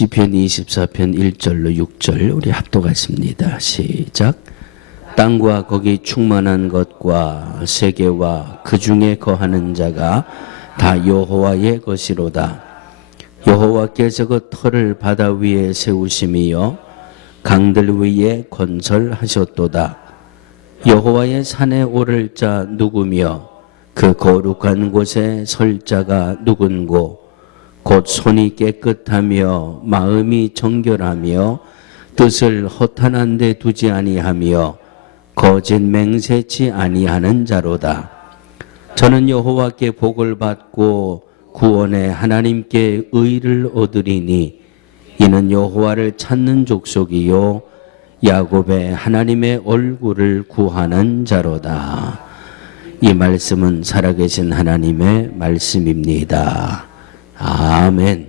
시편 24편 1절로 6절 우리 합독하십니다. 시작. 땅과 거기 충만한 것과 세계와 그 중에 거하는 자가 다 여호와의 것이로다. 여호와께서 그 터를 바다 위에 세우심이요 강들 위에 건설하셨도다. 여호와의 산에 오를 자 누구며 그 거룩한 곳에 설 자가 누군고 곧 손이 깨끗하며 마음이 정결하며 뜻을 허탄한 데 두지 아니하며 거짓 맹세치 아니하는 자로다. 저는 여호와께 복을 받고 구원의 하나님께 의를 얻으리니 이는 여호와를 찾는 족속이요 야곱의 하나님의 얼굴을 구하는 자로다. 이 말씀은 살아계신 하나님의 말씀입니다. 아멘.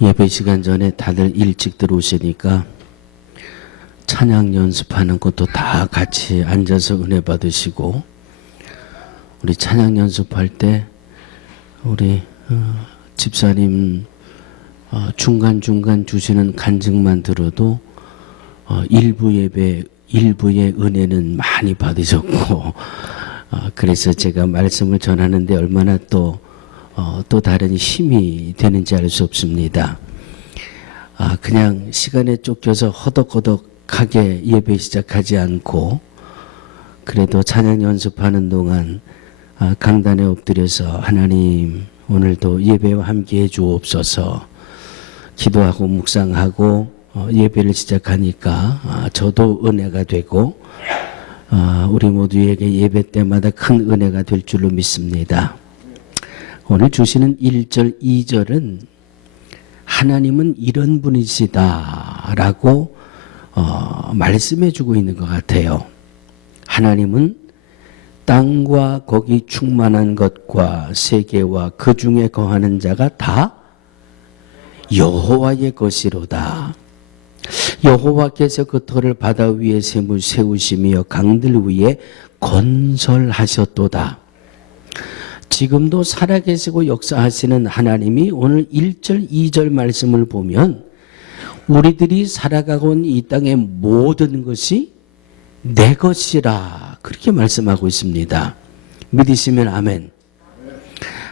예배 시간 전에 다들 일찍 들어오시니까 찬양 연습하는 것도 다 같이 앉아서 은혜 받으시고, 우리 찬양 연습할 때 우리 집사님 중간중간 주시는 간증만 들어도 일부 예배 일부의 은혜는 많이 받으셨고, 그래서 제가 말씀을 전하는데 얼마나 또 다른 힘이 되는지 알 수 없습니다. 그냥 시간에 쫓겨서 허덕허덕하게 예배 시작하지 않고, 그래도 찬양 연습하는 동안 강단에 엎드려서 하나님 오늘도 예배와 함께 해 주옵소서 기도하고 묵상하고 예배를 시작하니까 저도 은혜가 되고 우리 모두에게 예배 때마다 큰 은혜가 될 줄로 믿습니다. 오늘 주시는 1절, 2절은 하나님은 이런 분이시다라고 말씀해 주고 있는 것 같아요. 하나님은 땅과 거기 충만한 것과 세계와 그 중에 거하는 자가 다 여호와의 것이로다. 여호와께서 그 터를 바다 위에 세우시며 강들 위에 건설하셨도다. 지금도 살아계시고 역사하시는 하나님이 오늘 1절, 2절 말씀을 보면 우리들이 살아가고 있는 이 땅의 모든 것이 내 것이라 그렇게 말씀하고 있습니다. 믿으시면 아멘.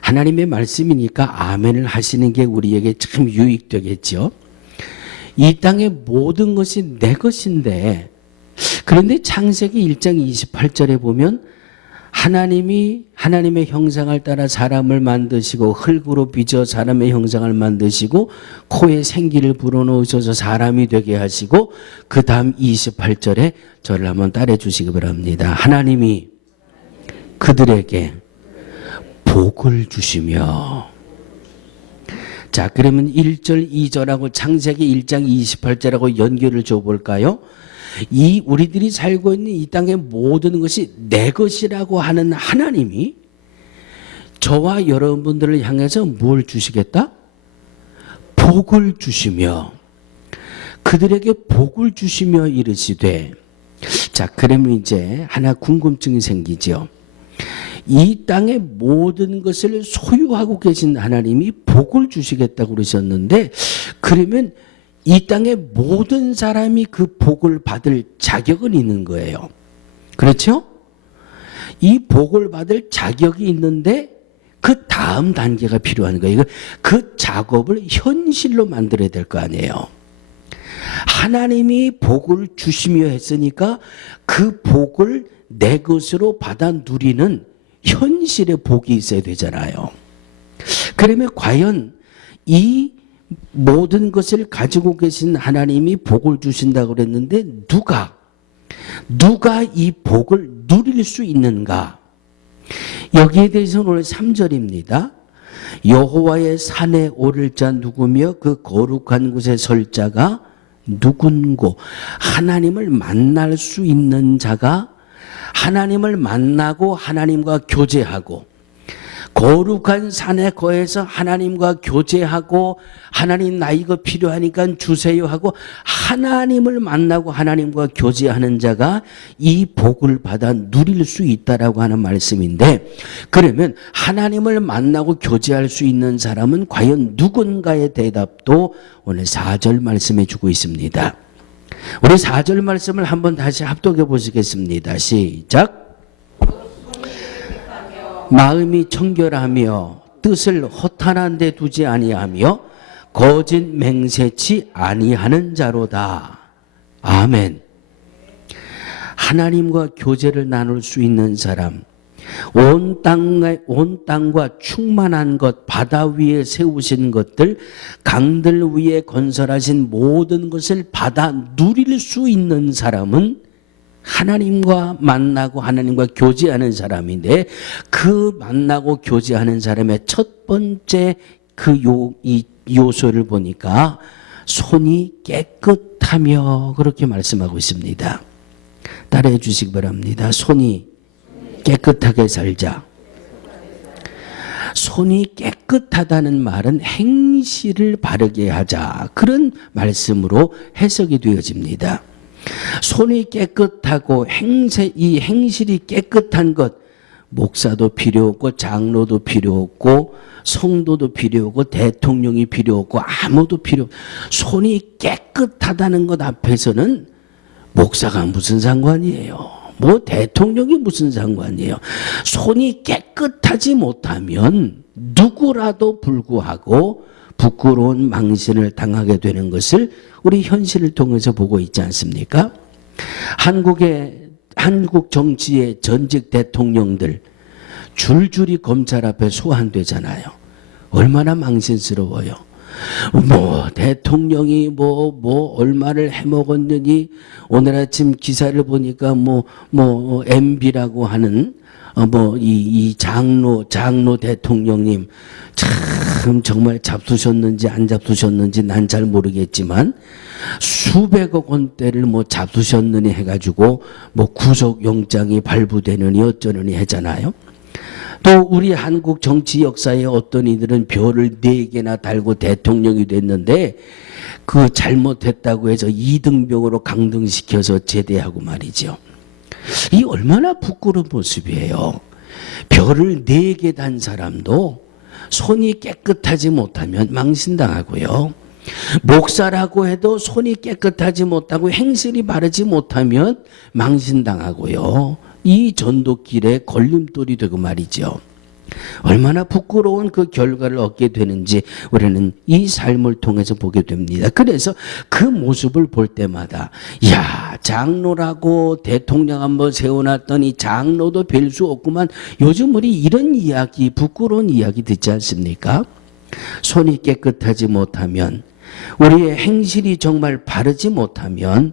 하나님의 말씀이니까 아멘을 하시는 게 우리에게 참 유익되겠죠. 이 땅의 모든 것이 내 것인데, 그런데 창세기 1장 28절에 보면 하나님이 하나님의 형상을 따라 사람을 만드시고 흙으로 빚어 사람의 형상을 만드시고 코에 생기를 불어넣으셔서 사람이 되게 하시고, 그 다음 28절에 저를 한번 따라해 주시기 바랍니다. 하나님이 그들에게 복을 주시며. 자, 그러면 1절, 2절하고 창세기 1장 28절하고 연결을 줘볼까요? 이 우리들이 살고 있는 이 땅의 모든 것이 내 것이라고 하는 하나님이 저와 여러분들을 향해서 뭘 주시겠다? 복을 주시며, 그들에게 복을 주시며 이르시되. 자, 그러면 이제 하나 궁금증이 생기죠. 이 땅의 모든 것을 소유하고 계신 하나님이 복을 주시겠다고 그러셨는데, 그러면 이 땅의 모든 사람이 그 복을 받을 자격은 있는 거예요. 그렇죠? 이 복을 받을 자격이 있는데 그 다음 단계가 필요한 거예요. 그 작업을 현실로 만들어야 될 거 아니에요. 하나님이 복을 주시며 했으니까 그 복을 내 것으로 받아 누리는 현실의 복이 있어야 되잖아요. 그러면 과연 이 모든 것을 가지고 계신 하나님이 복을 주신다고 그랬는데 누가 이 복을 누릴 수 있는가? 여기에 대해서는 오늘 3절입니다. 여호와의 산에 오를 자 누구며 그 거룩한 곳에 설 자가 누군고. 하나님을 만날 수 있는 자가 하나님을 만나고 하나님과 교제하고 거룩한 산에 거해서 하나님과 교제하고 하나님 나 이거 필요하니까 주세요 하고 하나님을 만나고 하나님과 교제하는 자가 이 복을 받아 누릴 수 있다라고 하는 말씀인데, 그러면 하나님을 만나고 교제할 수 있는 사람은 과연 누군가의 대답도 오늘 4절 말씀해 주고 있습니다. 우리 4절 말씀을 한번 다시 합독해 보시겠습니다. 시작. 마음이 청결하며 뜻을 허탄한 데 두지 아니하며 거짓 맹세치 아니하는 자로다. 아멘. 하나님과 교제를 나눌 수 있는 사람, 온 땅과 충만한 것, 바다 위에 세우신 것들, 강들 위에 건설하신 모든 것을 받아 누릴 수 있는 사람은 하나님과 만나고 하나님과 교제하는 사람인데, 그 만나고 교제하는 사람의 첫 번째 그 요소를 보니까 손이 깨끗하며 그렇게 말씀하고 있습니다. 따라해 주시기 바랍니다. 손이 깨끗하게 살자. 손이 깨끗하다는 말은 행실을 바르게 하자, 그런 말씀으로 해석이 되어집니다. 손이 깨끗하고 이 행실이 깨끗한 것, 목사도 필요 없고 장로도 필요 없고 성도도 필요 없고 대통령이 필요 없고 아무도 필요 없고, 손이 깨끗하다는 것 앞에서는 목사가 무슨 상관이에요? 뭐 대통령이 무슨 상관이에요? 손이 깨끗하지 못하면 누구라도 불구하고 부끄러운 망신을 당하게 되는 것을 우리 현실을 통해서 보고 있지 않습니까? 한국 정치의 전직 대통령들 줄줄이 검찰 앞에 소환되잖아요. 얼마나 망신스러워요. 뭐 대통령이 뭐 얼마를 해먹었느니, 오늘 아침 기사를 보니까 MB라고 하는 이 장로 대통령님 참 정말 잡수셨는지 안 잡수셨는지 난 잘 모르겠지만 수백억 원대를 잡수셨느니 해가지고 구속영장이 발부되느니 어쩌느니 하잖아요. 또 우리 한국 정치 역사에 어떤 이들은 별을 4개나 달고 대통령이 됐는데 그 잘못했다고 해서 이등병으로 강등시켜서 제대하고 말이죠. 이 얼마나 부끄러운 모습이에요. 별을 4개 단 사람도 손이 깨끗하지 못하면 망신당하고요. 목사라고 해도 손이 깨끗하지 못하고 행실이 바르지 못하면 망신당하고요. 이 전도길에 걸림돌이 되고 말이죠. 얼마나 부끄러운 그 결과를 얻게 되는지 우리는 이 삶을 통해서 보게 됩니다. 그래서 그 모습을 볼 때마다 야, 장로라고 대통령 한번 세워놨더니 장로도 뵐 수 없구만. 요즘 우리 이런 이야기, 부끄러운 이야기 듣지 않습니까? 손이 깨끗하지 못하면, 우리의 행실이 정말 바르지 못하면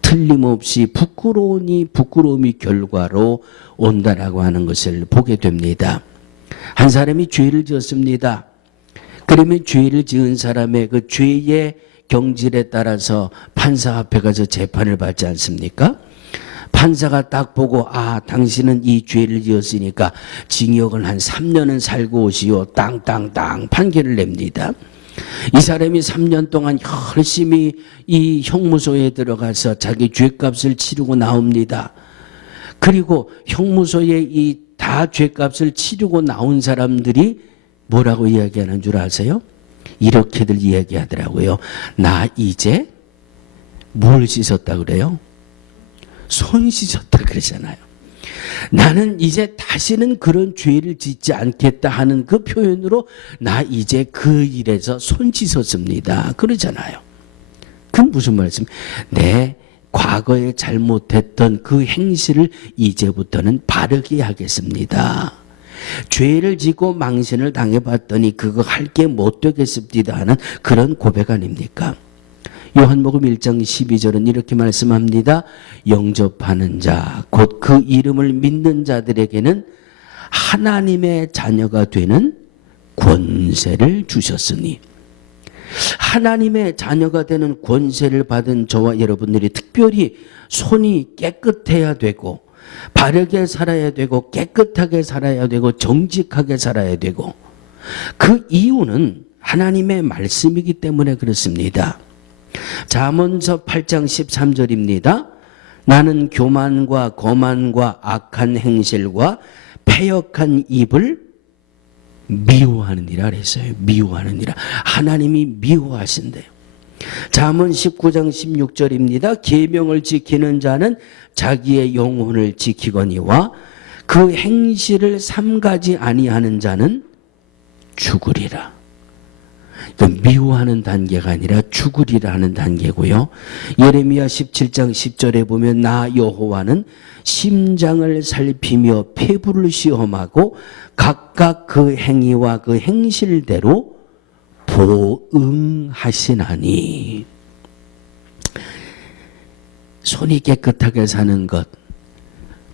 틀림없이 부끄러움이 결과로 온다라고 하는 것을 보게 됩니다. 한 사람이 죄를 지었습니다. 그러면 죄를 지은 사람의 그 죄의 경질에 따라서 판사 앞에 가서 재판을 받지 않습니까? 판사가 딱 보고 당신은 이 죄를 지었으니까 징역을 한 3년은 살고 오시오. 땅땅땅 판결을 냅니다. 이 사람이 3년 동안 열심히 이 형무소에 들어가서 자기 죄값을 치르고 나옵니다. 그리고 형무소에 이 다 죄값을 치르고 나온 사람들이 뭐라고 이야기하는 줄 아세요? 이렇게들 이야기하더라고요. 나 이제 뭘 씻었다 그래요? 손 씻었다 그러잖아요. 나는 이제 다시는 그런 죄를 짓지 않겠다 하는 그 표현으로 나 이제 그 일에서 손 씻었습니다 그러잖아요. 그건 무슨 말씀? 내 과거에 잘못했던 그 행실을 이제부터는 바르게 하겠습니다. 죄를 지고 망신을 당해봤더니 그거 할 게 못 되겠습니다 하는 그런 고백 아닙니까? 요한복음 1장 12절은 이렇게 말씀합니다. 영접하는 자, 곧 그 이름을 믿는 자들에게는 하나님의 자녀가 되는 권세를 주셨으니, 하나님의 자녀가 되는 권세를 받은 저와 여러분들이 특별히 손이 깨끗해야 되고 바르게 살아야 되고 깨끗하게 살아야 되고 정직하게 살아야 되고 그 이유는 하나님의 말씀이기 때문에 그렇습니다. 잠언서 8장 13절입니다. 나는 교만과 거만과 악한 행실과 패역한 입을 미워하느니라 그랬어요. 미워하느니라. 하나님이 미워하신대요. 잠언 19장 16절입니다. 계명을 지키는 자는 자기의 영혼을 지키거니와 그 행실을 삼가지 아니하는 자는 죽으리라. 미워하는 단계가 아니라 죽으리라 하는 단계고요. 예레미야 17장 10절에 보면 나 여호와는 심장을 살피며 폐부를 시험하고 각각 그 행위와 그 행실대로 보응하시나니. 손이 깨끗하게 사는 것,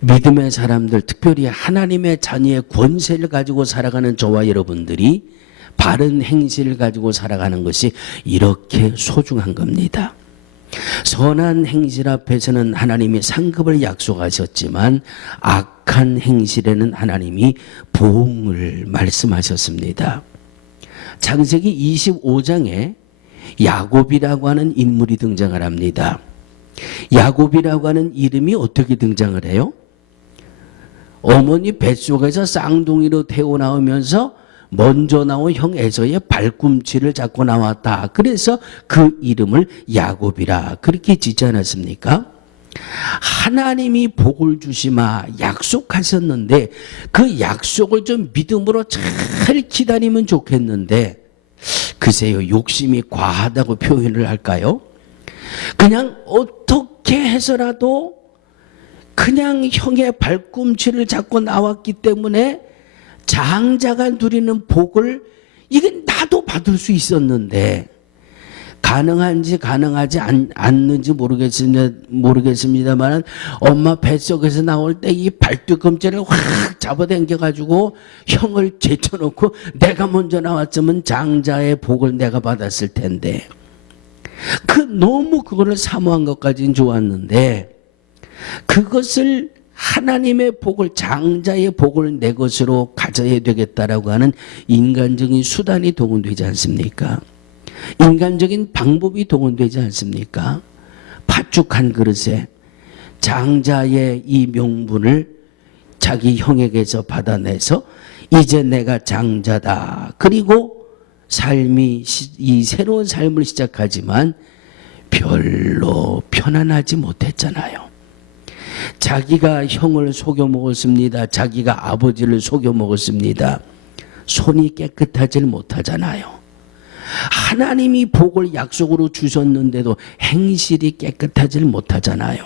믿음의 사람들, 특별히 하나님의 자녀의 권세를 가지고 살아가는 저와 여러분들이 바른 행실을 가지고 살아가는 것이 이렇게 소중한 겁니다. 선한 행실 앞에서는 하나님이 상급을 약속하셨지만 악한 행실에는 하나님이 보응을 말씀하셨습니다. 창세기 25장에 야곱이라고 하는 인물이 등장을 합니다. 야곱이라고 하는 이름이 어떻게 등장을 해요? 어머니 뱃속에서 쌍둥이로 태어나오면서 먼저 나온 형 에서의 발꿈치를 잡고 나왔다. 그래서 그 이름을 야곱이라 그렇게 짓지 않았습니까? 하나님이 복을 주시마 약속하셨는데 그 약속을 좀 믿음으로 잘 기다리면 좋겠는데 글쎄요, 욕심이 과하다고 표현을 할까요? 그냥 어떻게 해서라도 그냥 형의 발꿈치를 잡고 나왔기 때문에 장자가 누리는 복을 이게 나도 받을 수 있었는데 가능한지 가능하지 않는지 모르겠습니다만 엄마 뱃속에서 나올 때 이 발뒤꿈치를 확 잡아당겨가지고 형을 제쳐놓고 내가 먼저 나왔으면 장자의 복을 내가 받았을 텐데 너무 그거를 사모한 것까지는 좋았는데 그것을 하나님의 복을 장자의 복을 내 것으로 가져야 되겠다라고 하는 인간적인 수단이 동원되지 않습니까? 인간적인 방법이 동원되지 않습니까? 팥죽 한 그릇에 장자의 이 명분을 자기 형에게서 받아내서 이제 내가 장자다. 그리고 이 새로운 삶을 시작하지만 별로 편안하지 못했잖아요. 자기가 형을 속여 먹었습니다. 자기가 아버지를 속여 먹었습니다. 손이 깨끗하질 못하잖아요. 하나님이 복을 약속으로 주셨는데도 행실이 깨끗하질 못하잖아요.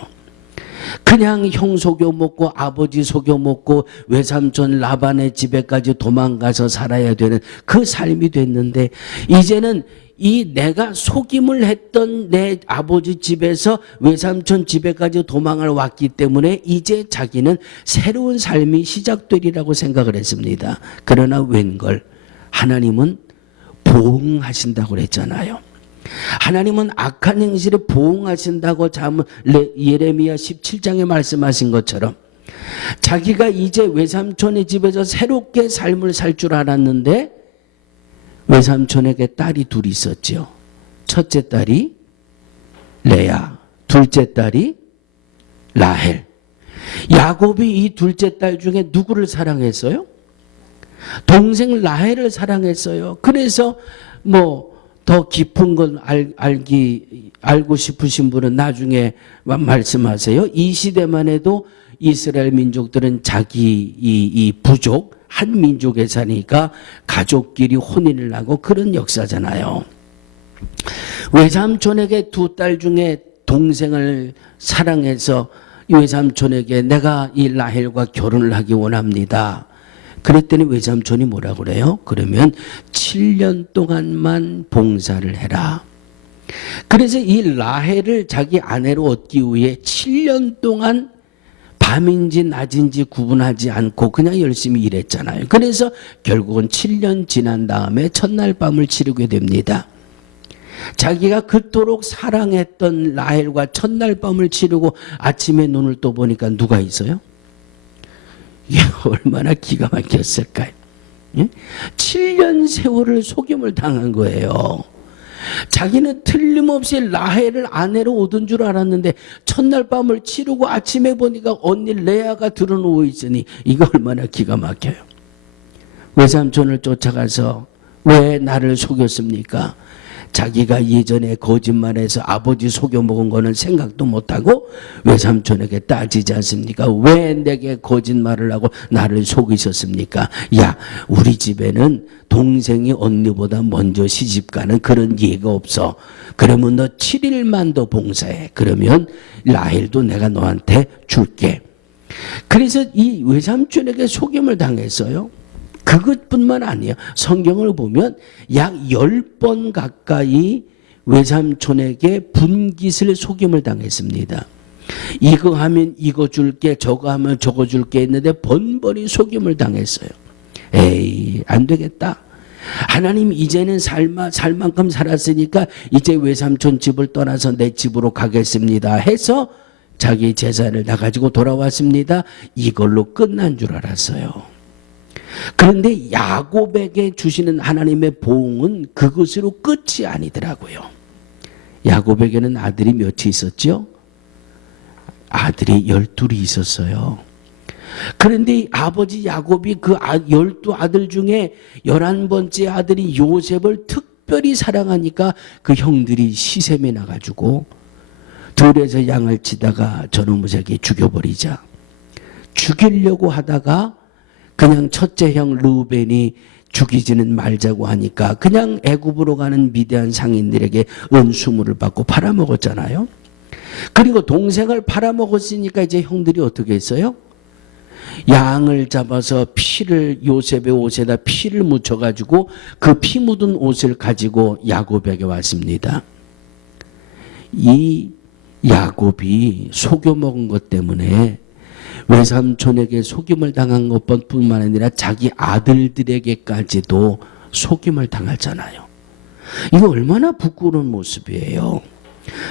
그냥 형 속여 먹고 아버지 속여 먹고 외삼촌 라반의 집에까지 도망가서 살아야 되는 그 삶이 됐는데 이제는 이 내가 속임을 했던 내 아버지 집에서 외삼촌 집에까지 도망을 왔기 때문에 이제 자기는 새로운 삶이 시작되리라고 생각을 했습니다. 그러나 웬걸 하나님은 보응하신다고 그랬잖아요. 하나님은 악한 행실에 보응하신다고 예레미야 17장에 말씀하신 것처럼 자기가 이제 외삼촌의 집에서 새롭게 삶을 살 줄 알았는데 외삼촌에게 딸이 둘이 있었죠. 첫째 딸이 레아, 둘째 딸이 라헬. 야곱이 이 둘째 딸 중에 누구를 사랑했어요? 동생 라헬을 사랑했어요. 그래서 더 깊은 건 알고 싶으신 분은 나중에 말씀하세요. 이 시대만 해도 이스라엘 민족들은 자기 이 부족 한 민족에 사니까 가족끼리 혼인을 하고 그런 역사잖아요. 외삼촌에게 두 딸 중에 동생을 사랑해서 외삼촌에게 내가 이 라헬과 결혼을 하기 원합니다. 그랬더니 외삼촌이 뭐라 그래요? 그러면 7년 동안만 봉사를 해라. 그래서 이 라헬을 자기 아내로 얻기 위해 7년 동안 밤인지 낮인지 구분하지 않고 그냥 열심히 일했잖아요. 그래서 결국은 7년 지난 다음에 첫날 밤을 치르게 됩니다. 자기가 그토록 사랑했던 라헬과 첫날 밤을 치르고 아침에 눈을 떠보니까 누가 있어요? 이게 얼마나 기가 막혔을까요? 예? 7년 세월을 속임을 당한 거예요. 자기는 틀림없이 라헬을 아내로 얻은 줄 알았는데 첫날 밤을 치르고 아침에 보니까 언니 레아가 들어누워 있으니 이거 얼마나 기가 막혀요. 외삼촌을 쫓아가서 왜 나를 속였습니까? 자기가 예전에 거짓말해서 아버지 속여먹은 거는 생각도 못하고 외삼촌에게 따지지 않습니까? 왜 내게 거짓말을 하고 나를 속이셨습니까? 야, 우리 집에는 동생이 언니보다 먼저 시집가는 그런 예가 없어. 그러면 너 7일만 더 봉사해. 그러면 라헬도 내가 너한테 줄게. 그래서 이 외삼촌에게 속임을 당했어요. 그것뿐만 아니에요. 성경을 보면 약 10번 가까이 외삼촌에게 분깃을 속임을 당했습니다. 이거 하면 이거 줄게, 저거 하면 저거 줄게 했는데 번번이 속임을 당했어요. 에이, 안 되겠다. 하나님 이제는 살 만큼 살았으니까 이제 외삼촌 집을 떠나서 내 집으로 가겠습니다 해서 자기 재산을 다 가지고 돌아왔습니다. 이걸로 끝난 줄 알았어요. 그런데 야곱에게 주시는 하나님의 보응은 그것으로 끝이 아니더라고요. 야곱에게는 아들이 몇이 있었죠? 아들이 12이 있었어요. 그런데 아버지 야곱이 그 12아들 중에 11번째 아들이 요셉을 특별히 사랑하니까 그 형들이 시샘에 나가지고 들에서 양을 치다가 저놈의 새끼 죽여버리자. 죽이려고 하다가 그냥 첫째 형 르우벤이 죽이지는 말자고 하니까 그냥 애굽으로 가는 미디안 상인들에게 은수물을 받고 팔아먹었잖아요. 그리고 동생을 팔아먹었으니까 이제 형들이 어떻게 했어요? 양을 잡아서 피를 요셉의 옷에다 피를 묻혀가지고 그 피 묻은 옷을 가지고 야곱에게 왔습니다. 이 야곱이 속여먹은 것 때문에 외삼촌에게 속임을 당한 것뿐만 아니라 자기 아들들에게까지도 속임을 당하잖아요. 이거 얼마나 부끄러운 모습이에요.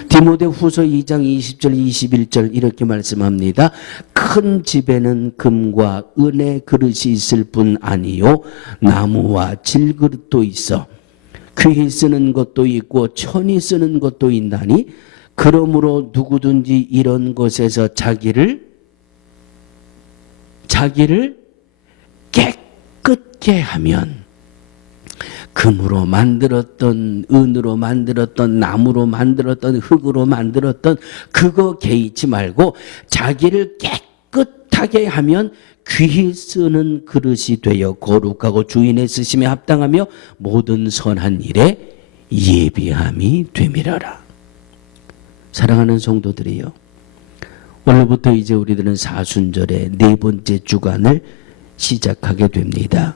디모데후서 2장 20절 21절 이렇게 말씀합니다. 큰 집에는 금과 은의 그릇이 있을 뿐 아니요 나무와 질그릇도 있어 귀히 쓰는 것도 있고 천히 쓰는 것도 있나니 그러므로 누구든지 이런 것에서 자기를 깨끗게 하면 금으로 만들었던 은으로 만들었던 나무로 만들었던 흙으로 만들었던 그거 개의치 말고 자기를 깨끗하게 하면 귀히 쓰는 그릇이 되어 거룩하고 주인의 쓰심에 합당하며 모든 선한 일에 예비함이 되밀어라. 사랑하는 성도들이요, 오늘부터 이제 우리들은 사순절의 4번째 주간을 시작하게 됩니다.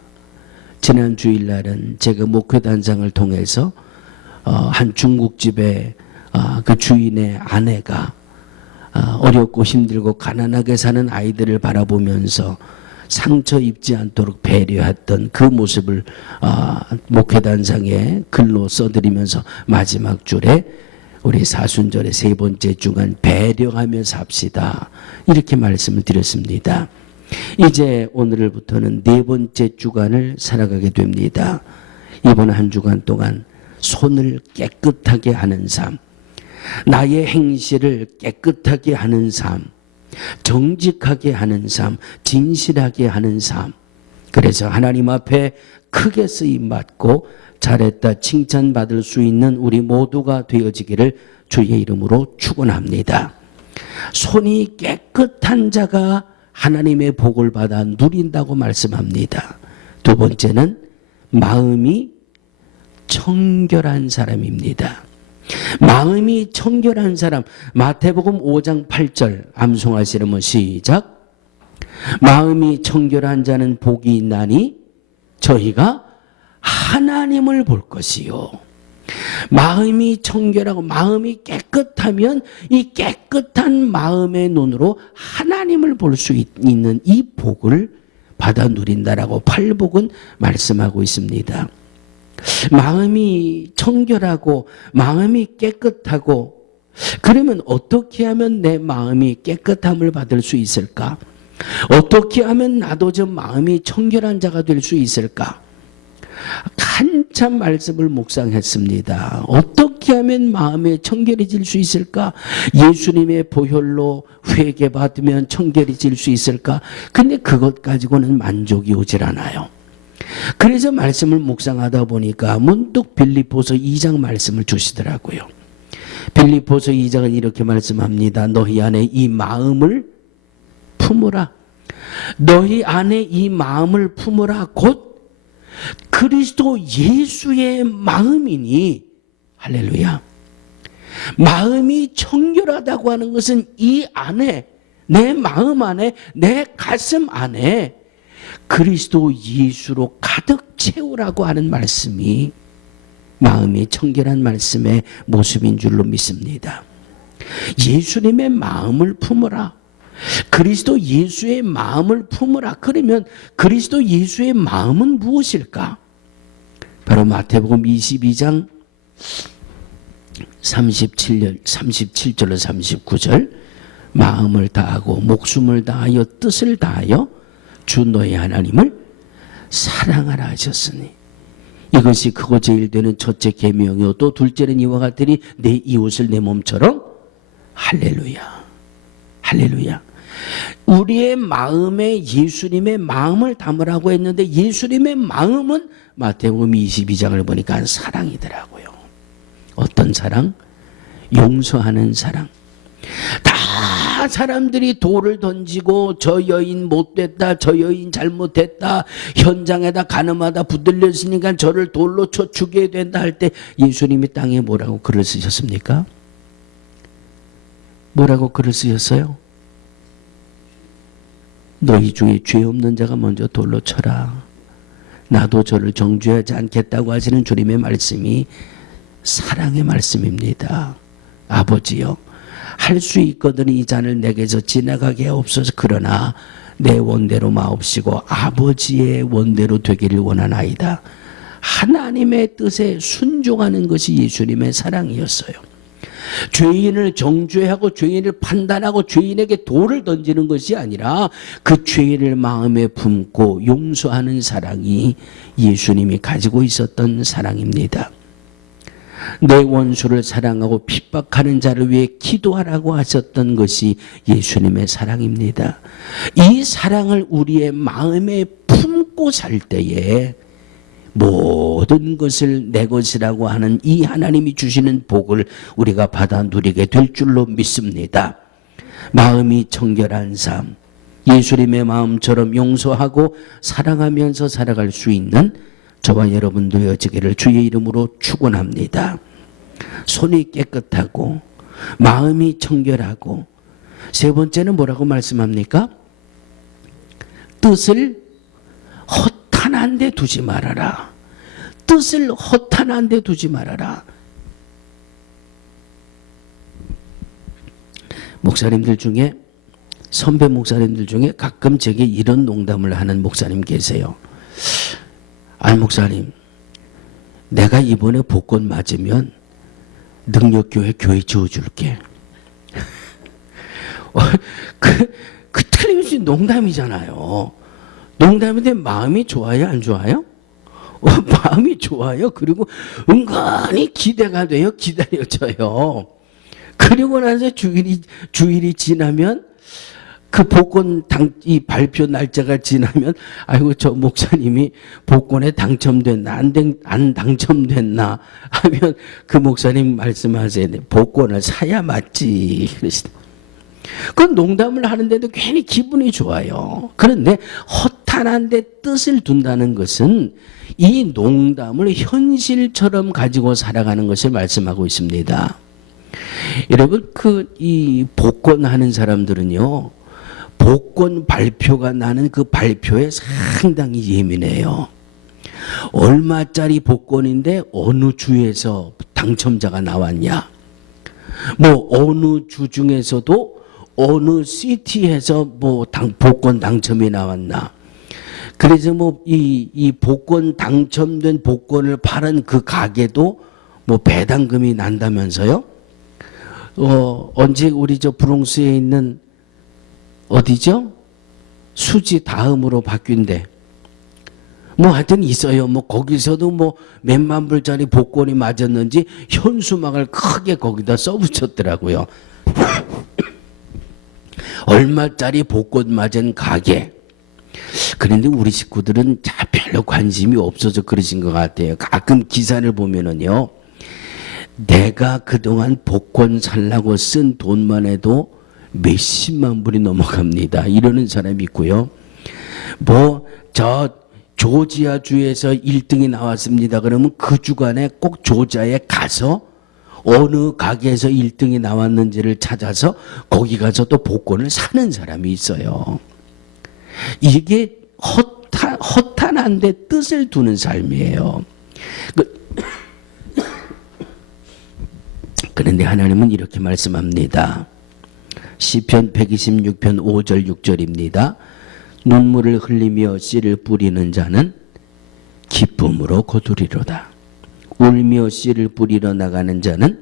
지난 주일날은 제가 목회단상을 통해서 한 중국집에 그 주인의 아내가 어렵고 힘들고 가난하게 사는 아이들을 바라보면서 상처 입지 않도록 배려했던 그 모습을 목회단상에 글로 써드리면서 마지막 줄에 우리 사순절의 3번째 주간 배려하며 삽시다 이렇게 말씀을 드렸습니다. 이제 오늘부터는 4번째 주간을 살아가게 됩니다. 이번 한 주간 동안 손을 깨끗하게 하는 삶, 나의 행실을 깨끗하게 하는 삶, 정직하게 하는 삶, 진실하게 하는 삶, 그래서 하나님 앞에 크게 쓰임받고 잘했다 칭찬받을 수 있는 우리 모두가 되어지기를 주의 이름으로 축원합니다. 손이 깨끗한 자가 하나님의 복을 받아 누린다고 말씀합니다. 두 번째는 마음이 청결한 사람입니다. 마음이 청결한 사람, 마태복음 5장 8절 암송하시려면 시작. 마음이 청결한 자는 복이 있나니 저희가 하나님을 볼 것이요. 마음이 청결하고 마음이 깨끗하면 이 깨끗한 마음의 눈으로 하나님을 볼 수 있는 이 복을 받아 누린다라고 팔복은 말씀하고 있습니다. 마음이 청결하고 마음이 깨끗하고 그러면 어떻게 하면 내 마음이 깨끗함을 받을 수 있을까? 어떻게 하면 나도 저 마음이 청결한 자가 될 수 있을까? 한참 말씀을 묵상했습니다. 어떻게 하면 마음이 청결해질 수 있을까? 예수님의 보혈로 회개받으면 청결해질 수 있을까? 근데 그것 가지고는 만족이 오질 않아요. 그래서 말씀을 묵상하다 보니까 문득 빌립보서 2장 말씀을 주시더라고요. 빌립보서 2장은 이렇게 말씀합니다. 너희 안에 이 마음을 품으라. 너희 안에 이 마음을 품으라. 곧 그리스도 예수의 마음이니. 할렐루야. 마음이 청결하다고 하는 것은 이 안에, 내 마음 안에, 내 가슴 안에 그리스도 예수로 가득 채우라고 하는 말씀이 마음이 청결한 말씀의 모습인 줄로 믿습니다. 예수님의 마음을 품으라. 그리스도 예수의 마음을 품으라. 그러면 그리스도 예수의 마음은 무엇일까? 바로 마태복음 22장 37절로 39절 마음을 다하고 목숨을 다하여 뜻을 다하여 주 너의 하나님을 사랑하라 하셨으니 이것이 크고 제일 되는 첫째 계명이요 또 둘째는 이와 같으니 내 이웃을 내 몸처럼. 할렐루야. 할렐루야. 우리의 마음에 예수님의 마음을 담으라고 했는데 예수님의 마음은 마태복음 22장을 보니까 사랑이더라고요. 어떤 사랑? 용서하는 사랑. 다 사람들이 돌을 던지고 저 여인 못됐다, 저 여인 잘못했다, 현장에다 가늠하다 붙들렸으니까 저를 돌로 쳐 죽여야 된다 할 때 예수님이 땅에 뭐라고 글을 쓰셨습니까? 뭐라고 글을 쓰셨어요? 너희 중에 죄 없는 자가 먼저 돌로 쳐라. 나도 저를 정죄하지 않겠다고 하시는 주님의 말씀이 사랑의 말씀입니다. 아버지요, 할 수 있거든 이 잔을 내게서 지나가게 하옵소서. 그러나 내 원대로 마옵시고 아버지의 원대로 되기를 원하나이다. 하나님의 뜻에 순종하는 것이 예수님의 사랑이었어요. 죄인을 정죄하고 죄인을 판단하고 죄인에게 돌을 던지는 것이 아니라 그 죄인을 마음에 품고 용서하는 사랑이 예수님이 가지고 있었던 사랑입니다. 내 원수를 사랑하고 핍박하는 자를 위해 기도하라고 하셨던 것이 예수님의 사랑입니다. 이 사랑을 우리의 마음에 품고 살 때에 모든 것을 내 것이라고 하는 이 하나님이 주시는 복을 우리가 받아 누리게 될 줄로 믿습니다. 마음이 청결한 삶, 예수님의 마음처럼 용서하고 사랑하면서 살아갈 수 있는 저와 여러분 되어지기를 주의 이름으로 축원합니다. 손이 깨끗하고 마음이 청결하고 세 번째는 뭐라고 말씀합니까? 뜻을 허탄한 데 두지 말아라. 뜻을 허탄한 데 두지 말아라. 목사님들 중에 선배 목사님들 중에 가끔 제게 이런 농담을 하는 목사님 계세요. 안 목사님, 내가 이번에 복권 맞으면 능력교회 교회 지어줄게. 그 틀림없이 농담이잖아요. 농담인데 마음이 좋아요, 안 좋아요? 마음이 좋아요. 그리고 은근히 기대가 돼요. 기다려져요. 그리고 나서 주일이 지나면 그 복권 이 발표 날짜가 지나면 아이고 저 목사님이 복권에 당첨됐나 안 당첨됐나 하면 그 목사님 말씀하세요. 복권을 사야 맞지. 그러시다. 그건 농담을 하는데도 괜히 기분이 좋아요. 그런데 허탄한 데 뜻을 둔다는 것은 이 농담을 현실처럼 가지고 살아가는 것을 말씀하고 있습니다. 여러분 이 복권 하는 사람들은요. 복권 발표가 나는 그 발표에 상당히 예민해요. 얼마짜리 복권인데 어느 주에서 당첨자가 나왔냐. 뭐 어느 주 중에서도 어느 시티에서 뭐 복권 당첨이 나왔나. 그래서 뭐 이 복권 당첨된 복권을 파는 그 가게도 뭐 배당금이 난다면서요. 언제 우리 저 브롱스에 있는 어디죠? 수지 다음으로 바뀐대. 뭐 하여튼 있어요. 뭐 거기서도 뭐 몇만 불짜리 복권이 맞았는지 현수막을 크게 거기다 써붙였더라고요. 얼마짜리 복권 맞은 가게. 그런데 우리 식구들은 잘 별로 관심이 없어서 그러신 것 같아요. 가끔 기사를 보면은요, 내가 그동안 복권 살라고 쓴 돈만 해도 몇십만 불이 넘어갑니다. 이러는 사람이 있고요. 뭐 저 조지아주에서 1등이 나왔습니다. 그러면 그 주간에 꼭 조지아에 가서 어느 가게에서 1등이 나왔는지를 찾아서 거기 가서 또 복권을 사는 사람이 있어요. 이게 허탄한데 뜻을 두는 삶이에요. 그런데 하나님은 이렇게 말씀합니다. 시편 126편 5절 6절입니다. 눈물을 흘리며 씨를 뿌리는 자는 기쁨으로 거두리로다. 울며 씨를 뿌리러 나가는 자는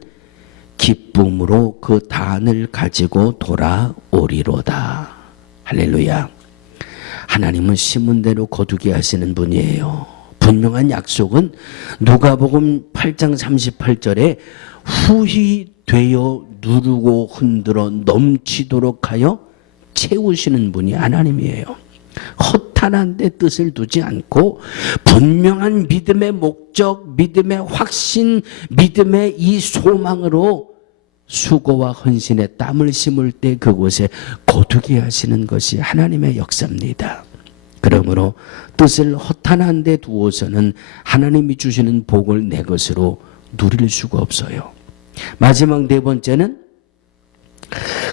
기쁨으로 그 단을 가지고 돌아오리로다. 할렐루야. 하나님은 심은 대로 거두게 하시는 분이에요. 분명한 약속은 누가복음 8장 38절에 후히 되어 누르고 흔들어 넘치도록 하여 채우시는 분이 하나님이에요. 허탄한 데 뜻을 두지 않고 분명한 믿음의 목적, 믿음의 확신, 믿음의 이 소망으로 수고와 헌신의 땀을 심을 때 그곳에 거두게 하시는 것이 하나님의 역사입니다. 그러므로 뜻을 허탄한 데 두어서는 하나님이 주시는 복을 내 것으로 누릴 수가 없어요. 마지막 네 번째는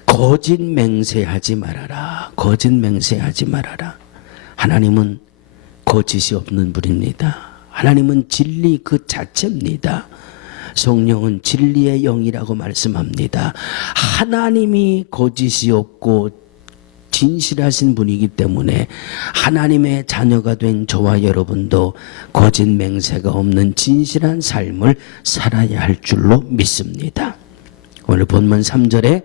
거짓 맹세하지 말아라. 거짓 맹세하지 말아라. 하나님은 거짓이 없는 분입니다. 하나님은 진리 그 자체입니다. 성령은 진리의 영이라고 말씀합니다. 하나님이 거짓이 없고 진실하신 분이기 때문에 하나님의 자녀가 된 저와 여러분도 거짓 맹세가 없는 진실한 삶을 살아야 할 줄로 믿습니다. 오늘 본문 3절에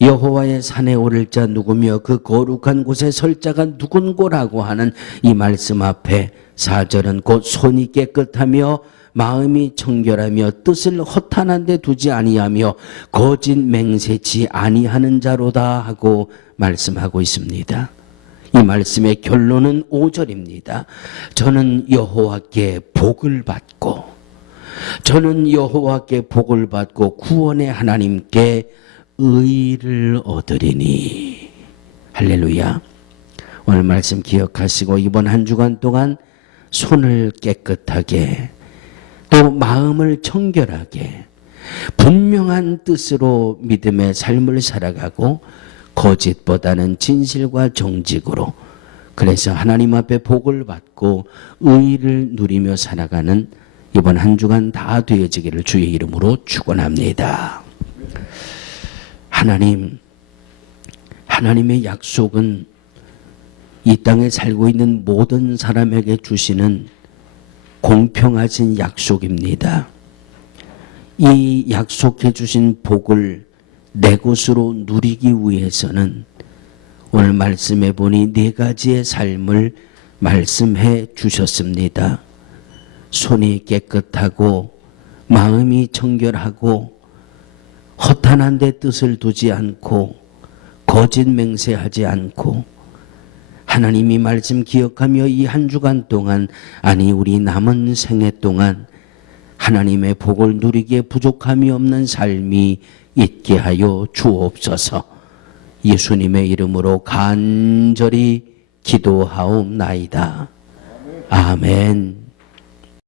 여호와의 산에 오를 자 누구며 그 거룩한 곳에 설 자가 누군고라고 하는 이 말씀 앞에 4절은 곧 손이 깨끗하며 마음이 청결하며 뜻을 허탄한 데 두지 아니하며 거짓 맹세치 아니하는 자로다 하고 말씀하고 있습니다. 이 말씀의 결론은 5절입니다. 저는 여호와께 복을 받고 저는 여호와께 복을 받고 구원의 하나님께 의를 얻으리니. 할렐루야. 오늘 말씀 기억하시고 이번 한 주간 동안 손을 깨끗하게 또 마음을 청결하게 분명한 뜻으로 믿음의 삶을 살아가고 거짓보다는 진실과 정직으로 그래서 하나님 앞에 복을 받고 의를 누리며 살아가는 이번 한 주간 다 되어지기를 주의 이름으로 축원합니다. 하나님의 약속은 이 땅에 살고 있는 모든 사람에게 주시는 공평하신 약속입니다. 이 약속해 주신 복을 내 것으로 누리기 위해서는 오늘 말씀해 보니 네 가지의 삶을 말씀해 주셨습니다. 손이 깨끗하고 마음이 청결하고 허탄한 데 뜻을 두지 않고 거짓 맹세하지 않고 하나님이 말씀 기억하며 이 한 주간 동안 아니 우리 남은 생애 동안 하나님의 복을 누리기에 부족함이 없는 삶이 있게 하여 주옵소서. 예수님의 이름으로 간절히 기도하옵나이다. 아멘.